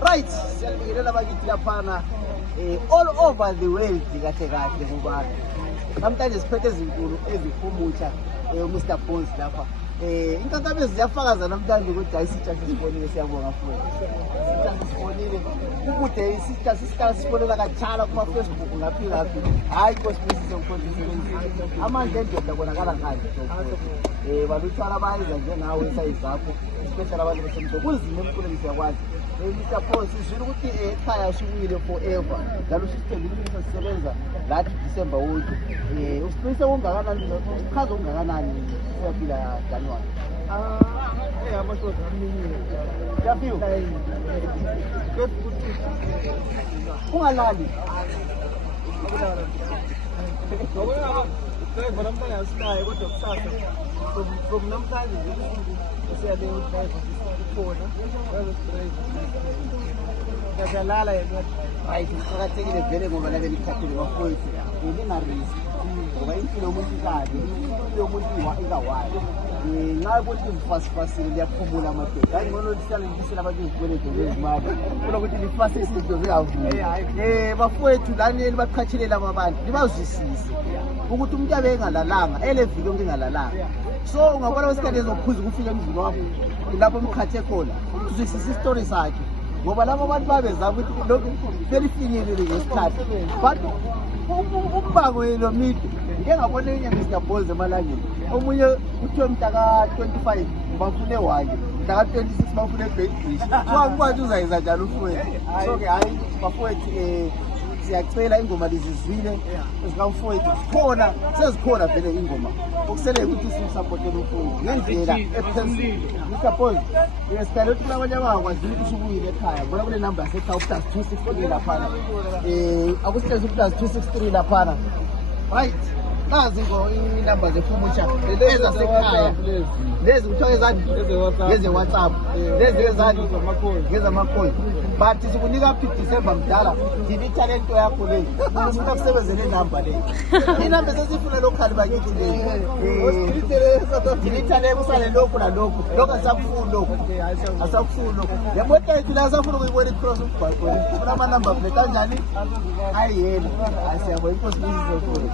Right, siyabingelela bakithi laphana all over the world kahle kahle ngoba namhlanje siphethe izinkulu ezifumutsha Mr. Bones lapha. Inkankabezi ziyafakaza namhlanje ukuthi ayisitsha sisibonile siyabonga futhi. Isitsha sisibonile ukude isitsha sisibonela kachala kuma Facebook ngaphi ngaphi. Hayi kosibisise ukhonjisebenzisa. Amandla endoda konakala kanje. Baluthwala bayiza njengawe size zakho. Especially abantu besemtho kuzimo emkhulu ngiyakwazi. Mr. Bones sizwile ukuthi ekhaya usubuyile forever. Njalo sisithembile sisebenza lathi December wonke. Usiqinise ungakanani uchaza ungakanani uyaphila January. Amashoda aminye. Yafika. Ungalali. Ngoba namhlanje asinayo kodwa kusasa from namhlanje siyale udriver khona bese driver ngiyalala yena Right, kuqakathekile vele ngoba labe likhathile bafowethu. Ngingarisi. Ngoba impilo yomuntu kabi, impilo yomuntu ikawayo. Nxa ukuthi ngifasifasile liyaphumula amadoda. Hayi ngono lihlale ngisela abantu izikweledo zezimali. Kulo ukuthi lifase izinto zingavumi. Bafowethu lani baqhatshelela abantu, libazwisise. Ukuthi umuntu abe engalalanga, eleviki yonke engalalanga. So ungabona wesikhathi ezophuza ukufika emzini wakho. Lapho umkhathe khona. Uzwisisa istory sakhe. Ngoba labo abantu babezama ukuthi lokho belifinyelele ngesikhathi. But umbango yelo mido ngeke ngabona enye Mr. Bones emalangeni. Omunye uthiwe mntaka 25 bafune wanje. Mntaka 26 bafune baby. So akwazi uzayiza njalo ufowethu. So ke hayi bafowethu siyacela ingoma lizizwile ezikamfowethu khona sezikhona vele ingoma okusele ukuthi simsupport umfowethu ngendlela ephezulu. Mr. Bones yesicela ukuthi labanye abangakwazi ukuthi usubuyile ekhaya bona kule number yasekhaya +263 laphana akusitshela ukuthi +263 laphana. Right, nazi inamba zefumutsha ezasekhaya lezi kuthiwa ezani lezi WhatsApp lezi ezani ngezamakholi. But sikunika up to December mdala ngini talent yakho le umuntu akusebenzele inamba le inamba sesifuna local bakithi le ngini talent usale lokho nalokho lokho asakufuni lokho asakufuni lokho yabona ukuthi la asafuna ukuyibona icross umbhaqo ufuna ama number plate kanjani ayiyena asiyabona inkosi izizwe.